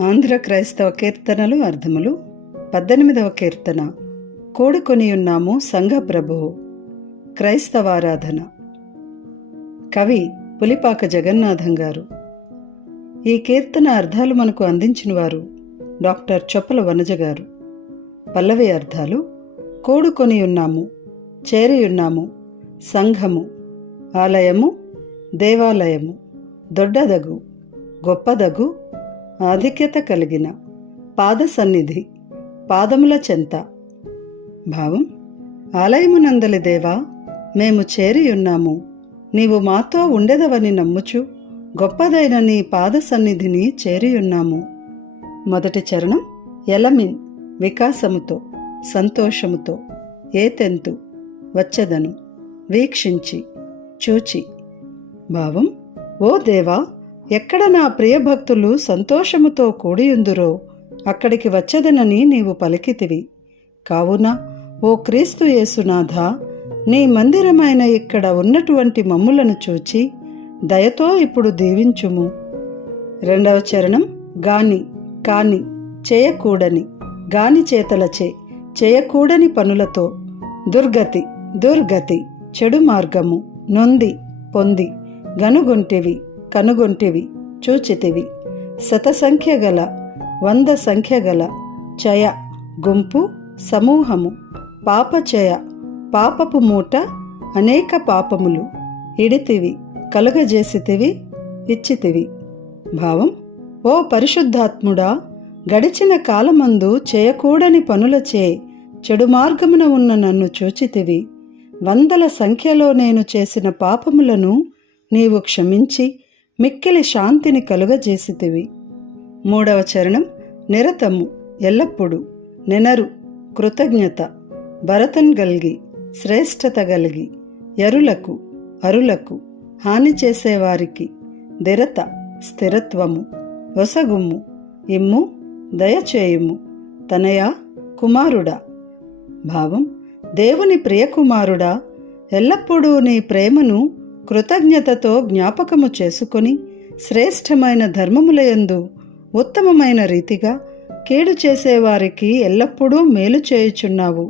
ఆంధ్ర క్రైస్తవ కీర్తనలు అర్థములు 18వ కీర్తన. కూడుకొనియున్నాము సంఘ ప్రభువు. క్రైస్తవారాధన. కవి పులిపాక జగన్నాథం గారు. ఈ కీర్తన అర్థాలు మనకు అందించిన వారు డాక్టర్ చొప్పల వనజ గారు. పల్లవి అర్థాలు: కూడుకొనియున్నాము, చేరియున్నాము, సంఘము, ఆలయము, దేవాలయము, దొడ్డదగు, గొప్పదగు, ఆధిక్యత కలిగిన, పాద సన్నిధి, పాదముల చెంత. భావం: ఆలయమునందలి దేవా, మేము చేరియున్నాము, నీవు మాతో ఉండెదవని నమ్ముచు గొప్పదైన నీ పాద సన్నిధిని చేరియున్నాము. మొదటి చరణం. ఎలమిన్ వికాసముతో, సంతోషముతో, ఏతెంతు వచ్చెదను, వీక్షించి, చూచి. భావం: ఓ దేవా, ఎక్కడ నా ప్రియభక్తులు సంతోషముతో కూడియుందురో అక్కడికి వచ్చెదనని నీవు పలికితివి. కావున ఓ క్రీస్తు యేసునాథ, నీ మందిరమైన ఇక్కడ ఉన్నటువంటి మమ్ములను చూచి దయతో ఇప్పుడు దీవించుము. రెండవ చరణం. గాని, కాని, చేయకూడని, గాని చేతలచే, చేయకూడని పనులతో, దుర్గతి, దుర్గతి, చెడు మార్గము, నొంది, పొంది, గనుగొంటివి, కనుగొంటివి, చూచితివి. శతసంఖ్య గల, 100 సంఖ్య గల, చయ, గుంపు, సమూహము, పాపచయ, పాపపు మూట, అనేక పాపములు, ఇడితివి, కలుగజేసితివి, ఇచ్చితివి. భావం: ఓ పరిశుద్ధాత్ముడా, గడిచిన కాలమందు చేయకూడని పనులచే చెడు మార్గమున ఉన్న నన్ను చూచితివి. 100ల సంఖ్యలో నేను చేసిన పాపములను నీవు క్షమించి మిక్కిలి శాంతిని కలుగజేసితివి. మూడవ చరణం. నిరతము, ఎల్లప్పుడూ, నెనరు, కృతజ్ఞత, భరతం గల్గి, శ్రేష్టత గలిగి, ఎరులకు, అరులకు, హాని చేసేవారికి, దిరత, స్థిరత్వము, వసగుమ్ము, ఇమ్ము, దయచేయుము, తనయా, కుమారుడా. భావం: దేవుని ప్రియకుమారుడా, ఎల్లప్పుడూ నీ ప్రేమను కృతజ్ఞతతో జ్ఞాపకము చేసుకొని శ్రేష్టమైన ధర్మములయందు ఉత్తమమైన రీతిగా కీడు చేసేవారికి ఎల్లప్పుడూ మేలు చేయుచున్నావు.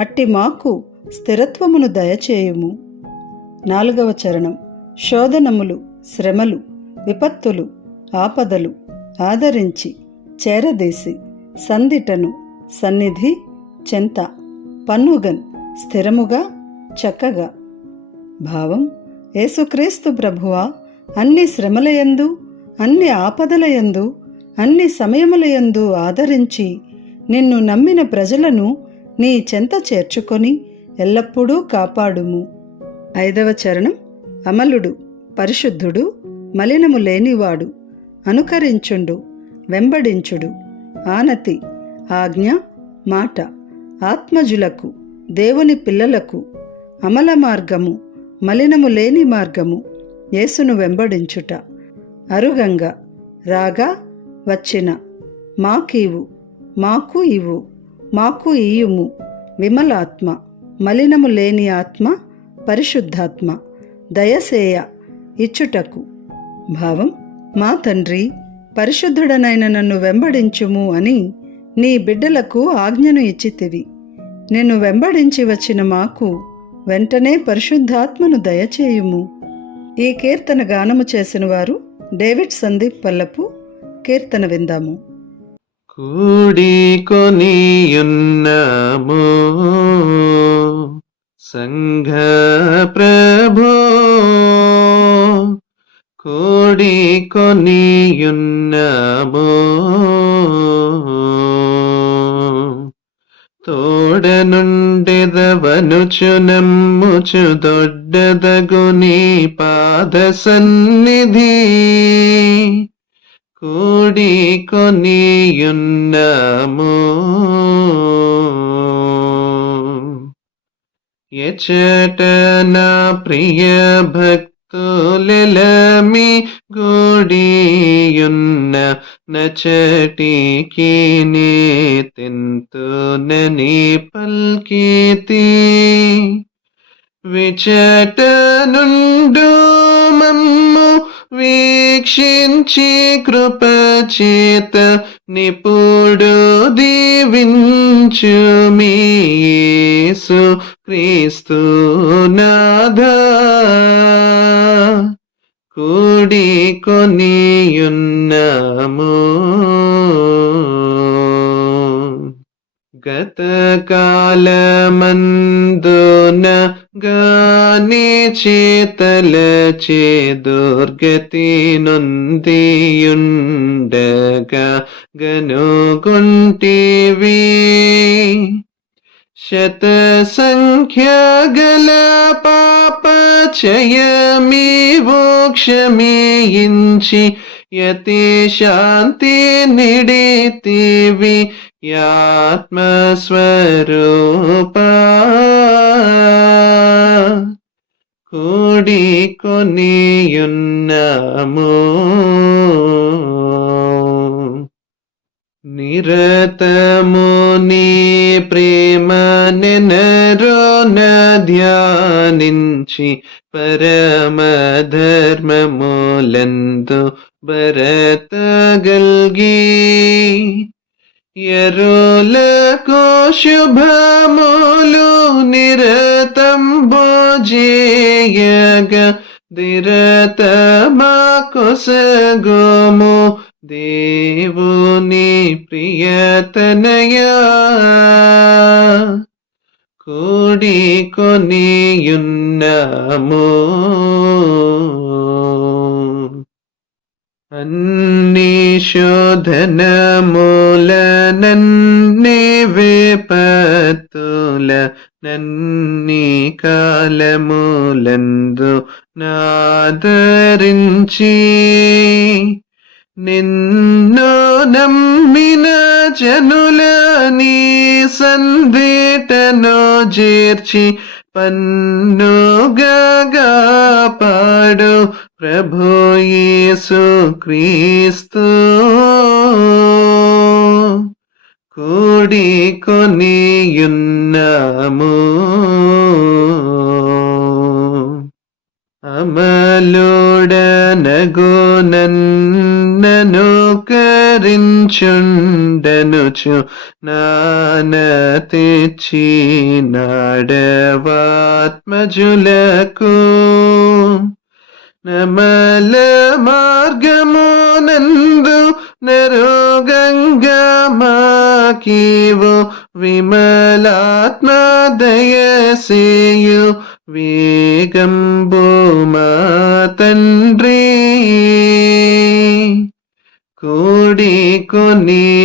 అట్టి మాకు స్థిరత్వమును దయచేయుము. నాలుగవ చరణం. శోధనములు, శ్రమలు, విపత్తులు, ఆపదలు ఆదరించి, చేరదీసి, సందిటను, సన్నిధి, చెంత, పన్నుగన్, స్థిరముగా, చక్కగా. భావం: యేసుక్రీస్తు ప్రభువా, అన్ని శ్రమలయందు, అన్ని ఆపదలయందు, అన్ని సమయములయందు ఆదరించి నిన్ను నమ్మిన ప్రజలను నీ చెంత చేర్చుకొని ఎల్లప్పుడూ కాపాడుము. ఐదవ చరణం. అమలుడు, పరిశుద్ధుడు, మలినము లేనివాడు, అనుకరించుండు, వెంబడించుడు, ఆనతి, ఆజ్ఞ, మాట, ఆత్మజులకు, దేవుని పిల్లలకు, అమల మార్గము, మలినము లేని మార్గము, యేసును వెంబడించుట, అరుగంగా, రాగా, వచ్చిన, మాకీవు, మాకు ఇవు, మాకు ఇయుము, విమలాత్మ, మలినము లేని ఆత్మ, పరిశుద్ధాత్మ, దయసేయ, ఇచ్చుటకు. భావం: మా తండ్రి, పరిశుద్ధుడనైన నన్ను వెంబడించుము అని నీ బిడ్డలకు ఆజ్ఞను ఇచ్చితివి. నిన్ను వెంబడించి వచ్చిన మాకు వెంటనే పరిశుద్ధాత్మను దయచేయుము. ఈ కీర్తన గానము చేసిన వారు డేవిడ్ సందీప్ పల్లపు. కీర్తన విందాము. కూడి కొనియున్నాము సంఘ ప్రభో, కూడి కొనియున్నాము తోడనుండెదవనుచు నమ్ముచు దొడ్డదగు నీ పాద సన్నిధి, కూడి కొనియున్నాము. ఎచట నా ప్రియ భక్తులెలమి గూడియున్న నచటికి నే తెంతునని పల్కితి. విచట నుండు మమ్ము వీక్ష వీక్షించి కృపచేత నిపుడు దీవించుమి యేసు క్రీస్తు నాథా. కూడి కొనియున్నాము గతకాలమందున గాని చేతలచే దుర్గతి నొందియుండగా గనుగొంటివి శత సంఖ్య గల పాప చయమీవో క్షమించి యతి శాంతి నిడితివి ఆత్మస్వరూపా. కూడి కొనియున్నాము నిరతము నీ ప్రేమ నెనరోన ధ్యానించి పరమ ధర్మములందు భరతగల్గి ఎరులకు శుభములు నిరతం భోజేయగ దిరతమా కొసగోము దేవుని ప్రియతనయా. కూడి కొనియున్నాము అన్ని శోధనముల నన్ని విపత్తుల నన్ని కాలములందు నాదరించి నిన్ను నమ్మిన జనుల నీ సందేటను చేర్చి పన్నుగా పాడు ప్రభు యేసు క్రీస్తు. కూడి కొనియున్నాము అమలుడనగు నన్నను కరించుండనుచు నాన తెచ్చినాడవాత్మజులకు నమల మార్గమునందు నరోగంగా మాకీవు విమలాత్మ దయసేయు వేగంబు మా తండ్రి. కూడి కొనియున్నాము